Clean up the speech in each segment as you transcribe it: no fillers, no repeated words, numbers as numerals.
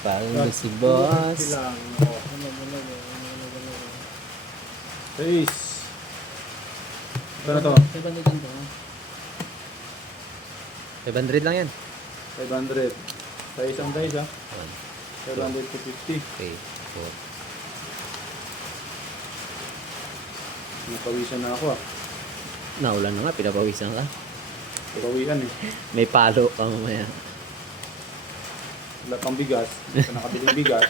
Parang si boss. Guys. Ito na to. 500 lang yan. 500. Sa isang guys ha. 1, 500 to 50. 3, 4. Napawisan na ako ah. Naulan na nga, pinapawisan ka. Pagawian eh. May palo ka mamaya. Wala pang bigas. Sa nakabiling bigas.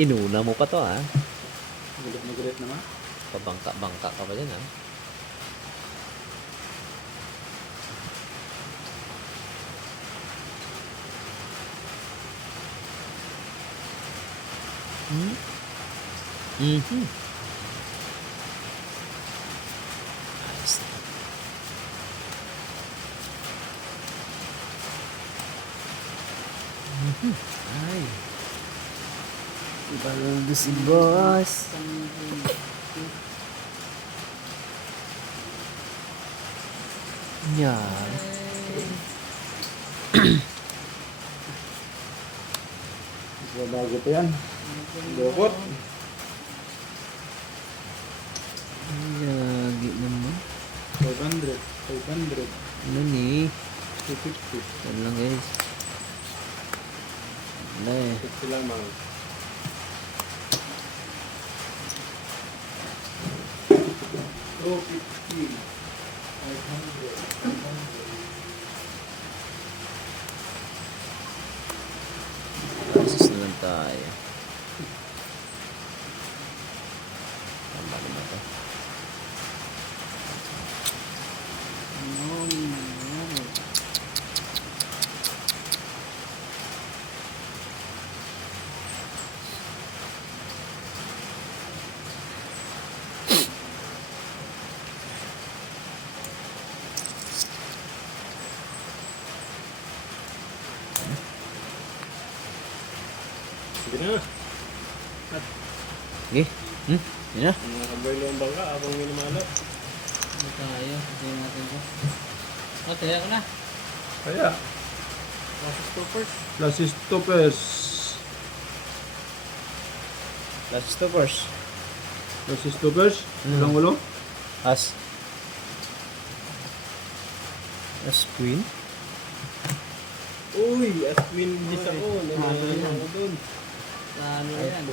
Inuna mo pa to ha. Gulit na gulit naman. Pabangka-bangka ka pa dyan ha. Mm-hmm. Ayos na. Ay. Baldo si boss. Yan. So, bago pa yan. Lukot. Yagi naman. 500. 500. Ano ni? 250. Yan lang guys. Wala eh. 50 lamang. Oh, 50. 500. Asus na lang tayo. Tama naman to. Sige na. Okay. Yan na. Nakabay ang bangka habang minamalap. Ano tayo? Tignan natin ko. Oh, taya ko na. Kaya. Last stoppers. Last stoppers. Last stoppers. Last stoppers. Walang ulo. As. As queen. Uy, Aswin dis ako. Nangyayari ako dun. Ano yan?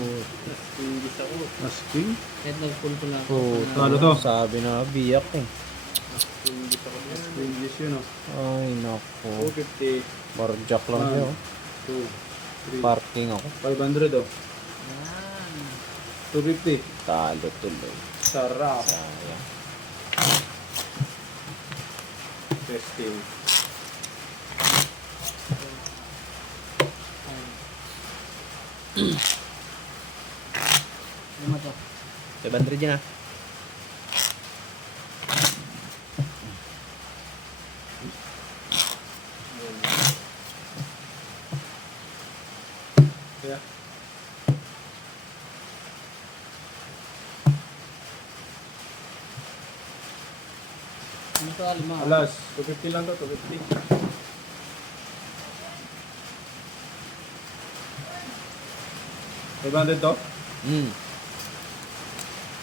Aswin dis ako. Aswin? Kahit nag-pull ko lang. Oh, Ano to? sabi na biyak eh. Aswin dis ako. Aswin dis yun oh. Ay nako. 250. Barjak lang siya oh. 2, 3. Parking ako. 500 oh. Yan. 250. Talo tuloy. Sarap. Sayang. Testing. Lima to. 500 yan ah. Kaya. Ano to? Lima. Alas, 250 lang to, 250. $500 to?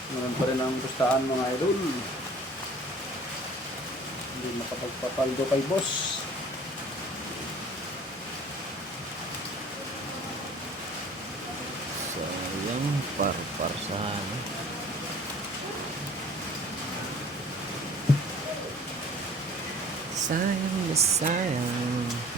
Meron pa rin ang gustaan mga idol. Hindi makapagpapaldo kay boss. Sayang. Par sana. Sayang na sayang.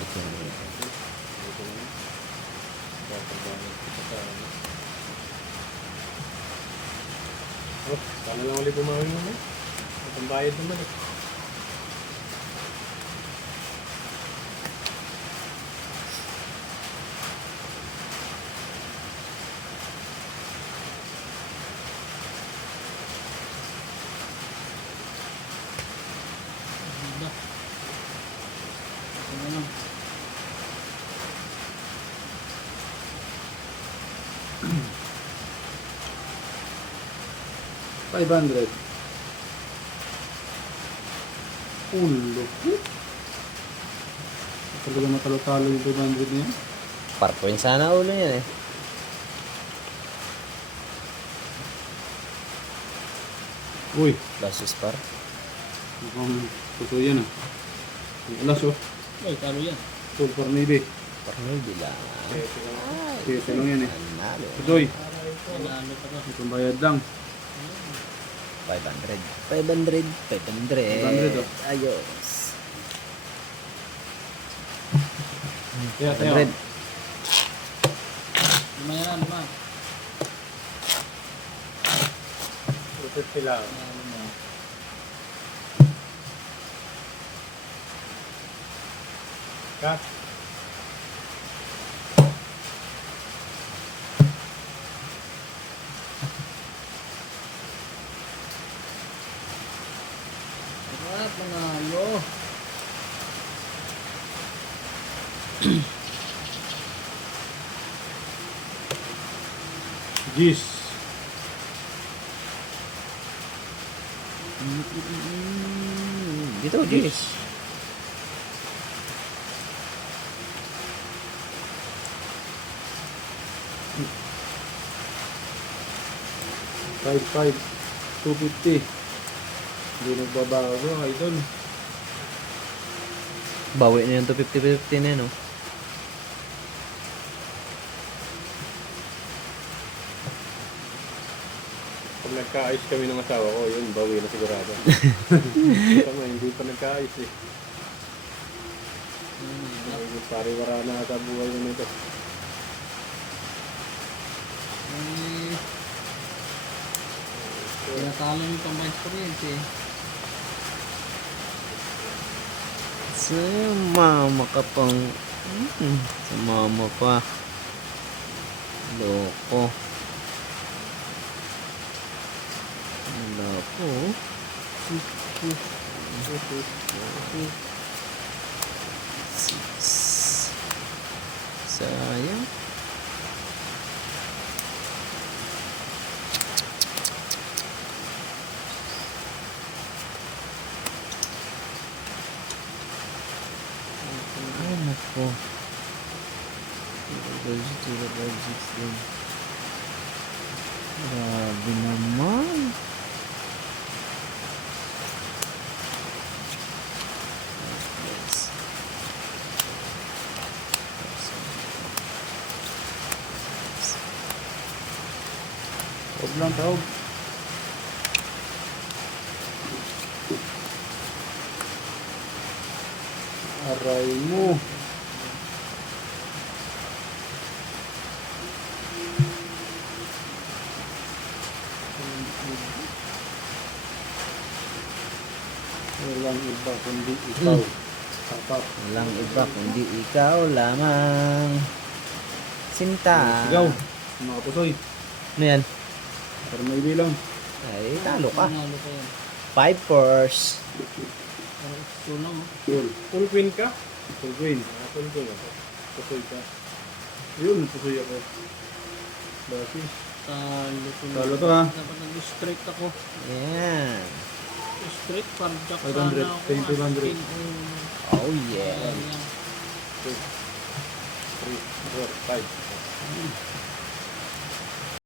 Balik na yun. Oh, sana lang ulit bumawin naman. Ang bayad naman eh. Diba? Ito na lang. $500. Ulo. Talaga matalo-talo yung 500 niya. Par point sana ulo yan eh. Uy, Basis par. mukhang totoo yan ah. Ang alas oh. Ay, talo yan. Full for Navy. Par may bilang. Kaya lang yan eh. Nanalo. Tutoy, Panalo pa to. itong bayad lang. 500. 500. 500. 500, oh. Ayos. Kaya tayo. 100. Lima yan, lima. 250 lang. Panalo mo. Ka? Sarap, panalo. Gis. Dito, Jis. $5,500. 250. Hindi nagbabago, idol. Bawi na yung 250-50 na yun, oh. Pag nagkaayos kami ng asawa ko, yun, bawi na sigurado. Tama, hindi pa nagkaayos eh. Pari-wara na ata buhay mo nito. Tinatalo yung combined experience eh. Sumama ka pang... Sumama pa. Loko. Wala po. Six. Sayang. Ay, nako. 0.16. Grabe naman. Yes. Huwag lang tawag. Aray mo. Walang iba kundi ikaw. Tapat. Walang iba kundi ikaw lamang. Sinta. Sigaw. Mga pusoy. Ano yan? Para may bilang. Ay, talo ka. Panalo pa yan. 5 fours. Pero ito lang oh. Full. Full queen ka? Full queen. Full queen ako. Pusoy ka. Yun, pusoy ako. Basi. Talo Talo to, ha? Dapat nag-straight ako. Yan. Straight para jack 500, sana ako. 500. King, Oh yeah. Ayan. 2, 3, 4, 5.